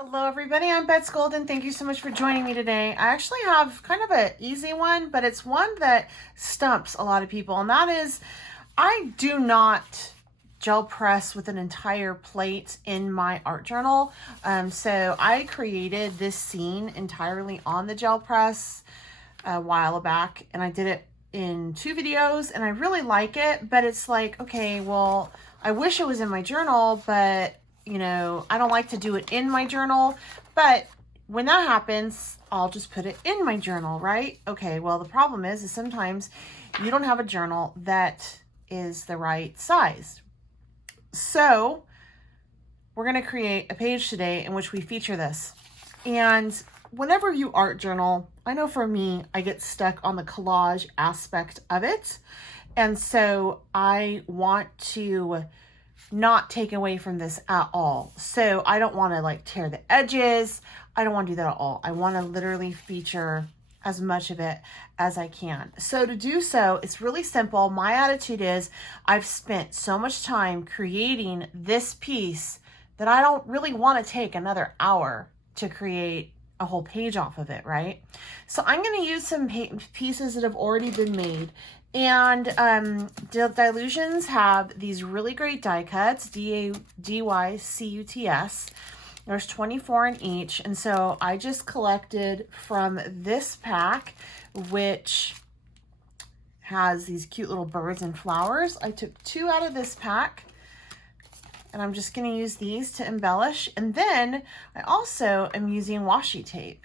Hello everybody, I'm Bets Golden. Thank you so much for joining me today. I actually have kind of an easy one, but it's one that stumps a lot of people, and that is I do not gel press with an entire plate in my art journal. So I created this scene entirely on the gel press a while back, and I did it in 2 videos, and I really like it, but it's like, okay, well, I wish it was in my journal, but you know, I don't like to do it in my journal, but when that happens, I'll just put it in my journal, right? Okay, well, the problem is sometimes you don't have a journal that is the right size. So we're going to create a page today in which we feature this. And whenever you art journal, I know for me, I get stuck on the collage aspect of it. And so I want to not take away from this at all. So I don't want to like tear the edges. I don't want to do that at all. I want to literally feature as much of it as I can. So to do so, it's really simple. My attitude is I've spent so much time creating this piece that I don't really want to take another hour to create a whole page off of it, right? So I'm going to use some pieces that have already been made. And Dilutions have these really great die cuts, DYCUTS. There's 24 in each. And so I just collected from this pack, which has these cute little birds and flowers. I took 2 out of this pack, and I'm just going to use these to embellish. And then I also am using washi tape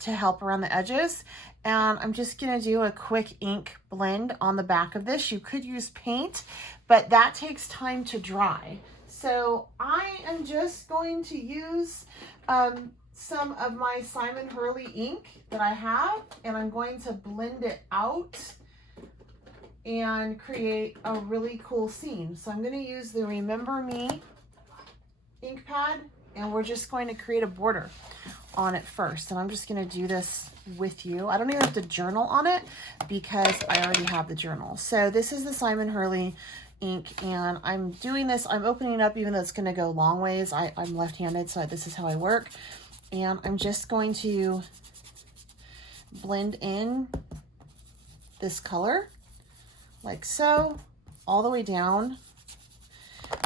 to help around the edges. And I'm just going to do a quick ink blend on the back of this. You could use paint, but that takes time to dry. So I am just going to use some of my Simon Hurley ink that I have, and I'm going to blend it out and create a really cool scene. So I'm going to use the Remember Me ink pad, and we're just going to create a border on it first. And I'm just going to do this with you. I don't even have to journal on it because I already have the journal. So this is the Simon Hurley ink, and I'm doing this, I'm opening it up even though it's going to go long ways. I'm left-handed, so this is how I work. And I'm just going to blend in this color like so, all the way down.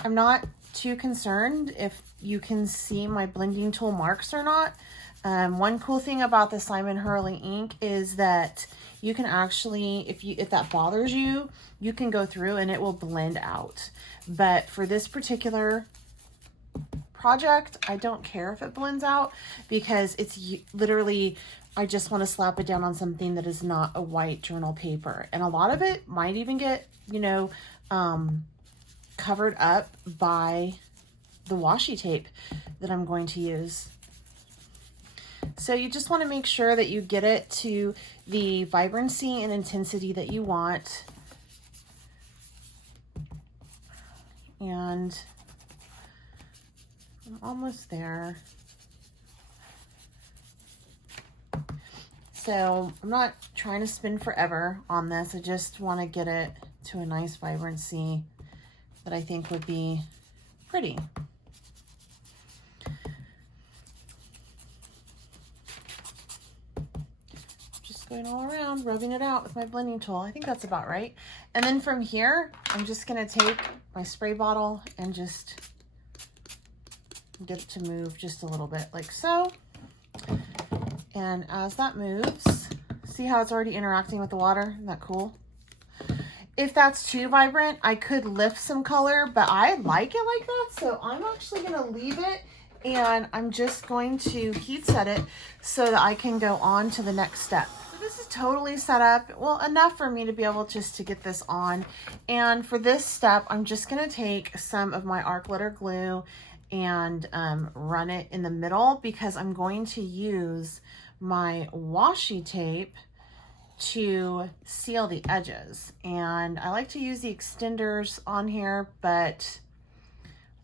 I'm not too concerned if you can see my blending tool marks or not. One cool thing about the Simon Hurley ink is that you can actually, if that bothers you, you can go through and it will blend out. But for this particular project, I don't care if it blends out because it's literally, I just want to slap it down on something that is not a white journal paper. And a lot of it might even get, you know, covered up by the washi tape that I'm going to use. So you just want to make sure that you get it to the vibrancy and intensity that you want. And I'm almost there. So I'm not trying to spin forever on this. I just want to get it to a nice vibrancy that I think would be pretty. Going all around, rubbing it out with my blending tool. I think that's about right. And then from here, I'm just going to take my spray bottle and just get it to move just a little bit like so. And as that moves, see how it's already interacting with the water? Isn't that cool? If that's too vibrant, I could lift some color, but I like it like that. So I'm actually going to leave it, and I'm just going to heat set it so that I can go on to the next step. This is totally set up, well, enough for me to be able just to get this on. And for this step, I'm just going to take some of my art glitter glue and run it in the middle because I'm going to use my washi tape to seal the edges. And I like to use the extenders on here, but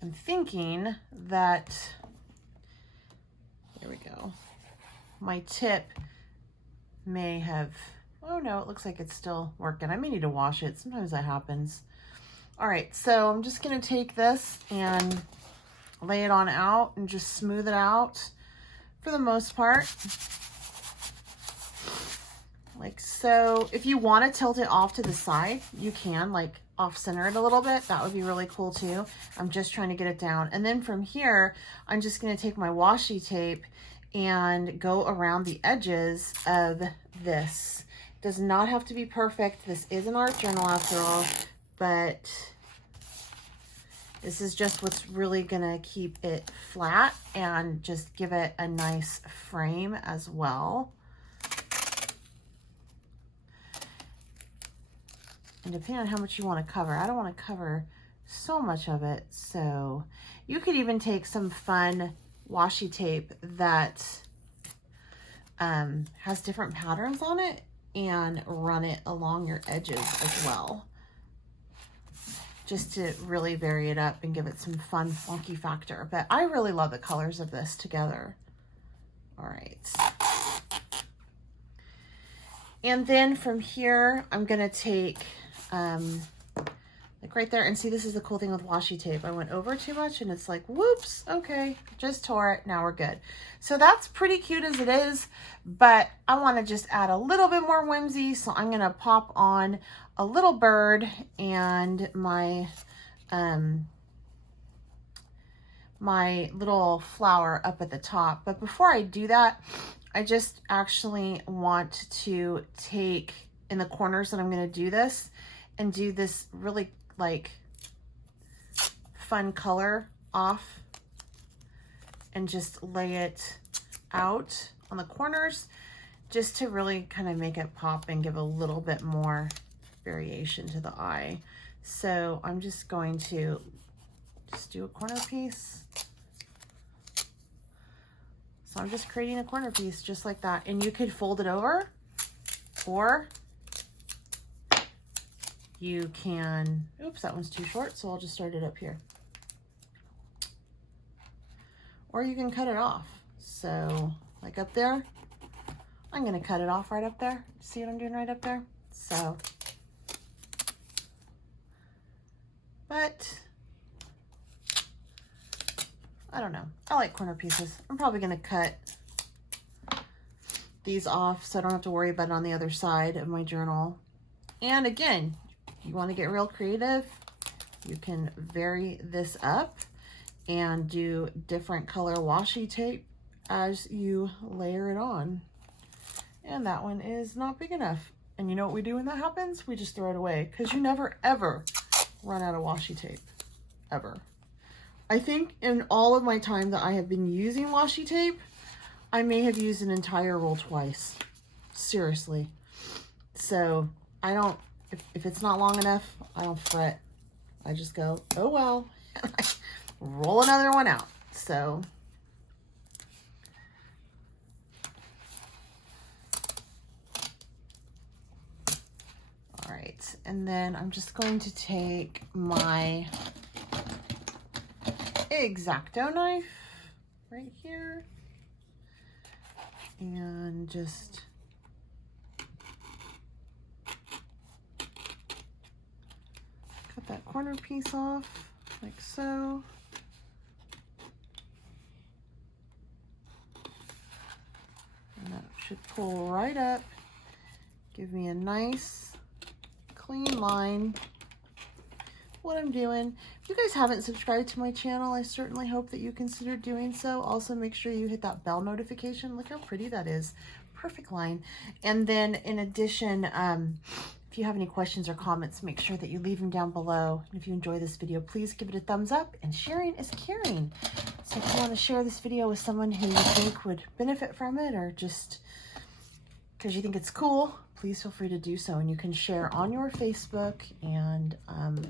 I'm thinking that, there we go, my tip may have, oh no, it looks like it's still working. I may need to wash it. Sometimes that happens. All right, so I'm just gonna take this and lay it on out and just smooth it out for the most part. Like so. If you want to tilt it off to the side, you can, like off center it a little bit. That would be really cool too. I'm just trying to get it down. And then from here, I'm just going to take my washi tape and go around the edges of this. It does not have to be perfect. This is an art journal after all, but this is just what's really gonna keep it flat and just give it a nice frame as well. And depending on how much you want to cover, I don't want to cover so much of it. So you could even take some fun washi tape that has different patterns on it and run it along your edges as well, just to really vary it up and give it some fun funky factor. But I really love the colors of this together. All right. And then from here, I'm gonna take like right there, and see, this is the cool thing with washi tape. I went over too much and it's like, whoops, okay, just tore it, now we're good. So that's pretty cute as it is, but I want to just add a little bit more whimsy. So I'm gonna pop on a little bird and my my little flower up at the top. But before I do that, I just actually want to take in the corners that I'm going to do this and do this really like fun color off and just lay it out on the corners just to really kind of make it pop and give a little bit more variation to the eye. So I'm just going to just do a corner piece. So I'm just creating a corner piece just like that. And you could fold it over, or you can, oops, that one's too short, so I'll just start it up here. Or you can cut it off. So like up there, I'm gonna cut it off right up there. See what I'm doing right up there? So, but I don't know. I like corner pieces. I'm probably gonna cut these off so I don't have to worry about it on the other side of my journal. And again, if you want to get real creative, you can vary this up and do different color washi tape as you layer it on. And that one is not big enough. And you know what we do when that happens? We just throw it away, because you never ever run out of washi tape, ever. I think in all of my time that I have been using washi tape, I may have used an entire roll twice. Seriously. So I don't, if it's not long enough, I don't fret. I just go, oh well, and I roll another one out. So all right, and then I'm just going to take my X-Acto knife right here and just cut that corner piece off like so. And that should pull right up, give me a nice clean line. What I'm doing. If you guys haven't subscribed to my channel, I certainly hope that you consider doing so. Also, make sure you hit that bell notification. Look how pretty that is. Perfect line. And then in addition, if you have any questions or comments, make sure that you leave them down below. And if you enjoy this video, please give it a thumbs up, and sharing is caring. So if you want to share this video with someone who you think would benefit from it, or just because you think it's cool, please feel free to do so. And you can share on your Facebook, and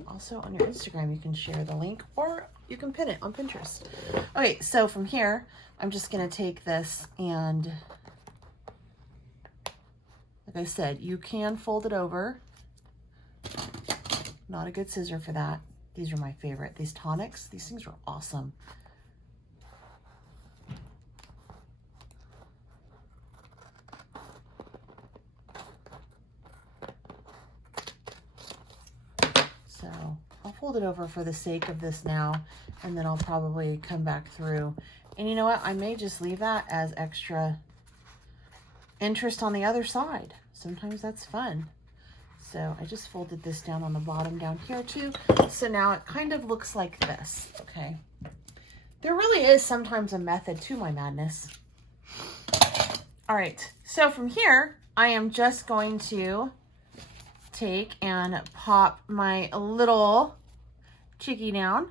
also on your Instagram. You can share the link, or you can pin it on Pinterest. Okay, so from here, I'm just going to take this, and like I said, you can fold it over. Not a good scissor for that. These are my favorite. These tonics, these things are awesome. So I'll fold it over for the sake of this now, and then I'll probably come back through. And you know what? I may just leave that as extra interest on the other side. Sometimes that's fun. So I just folded this down on the bottom down here too. So now it kind of looks like this, okay? There really is sometimes a method to my madness. All right, so from here, I am just going to take and pop my little chickie down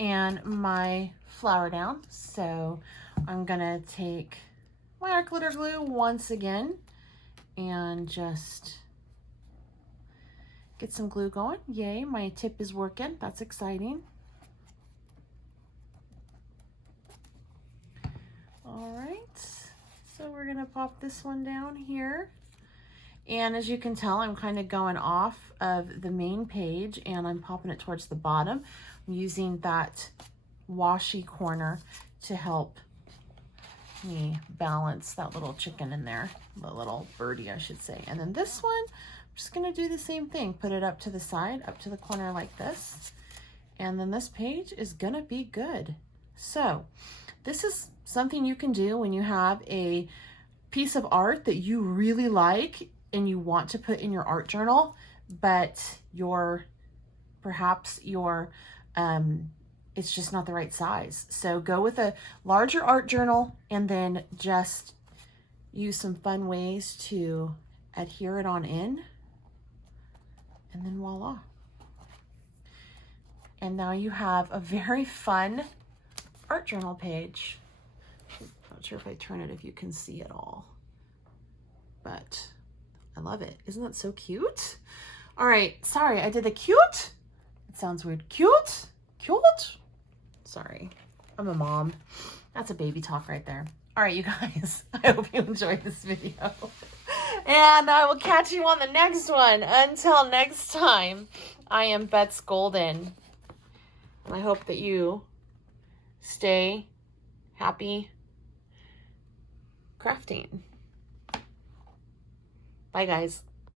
and my flower down. So I'm gonna take my art glitter glue once again and just get some glue going. Yay, my tip is working. That's exciting. All right, so we're gonna pop this one down here. And as you can tell, I'm kind of going off of the main page and I'm popping it towards the bottom. I'm using that washi corner to help me balance that little chicken in there, the little birdie, I should say. And then this one, I'm just gonna do the same thing. Put it up to the side, up to the corner like this. And then this page is gonna be good. So this is something you can do when you have a piece of art that you really like and you want to put in your art journal, but perhaps it's just not the right size. So go with a larger art journal and then just use some fun ways to adhere it on in, and then voila. And now you have a very fun art journal page. Not sure if I turn it if you can see it all, but I love it. Isn't that so cute? All right, sorry, I did the cute. It sounds weird. Cute? Cute? Sorry, I'm a mom. That's a baby talk right there. All right, you guys, I hope you enjoyed this video. And I will catch you on the next one. Until next time, I am Bets Golden. And I hope that you stay happy crafting. Bye, guys.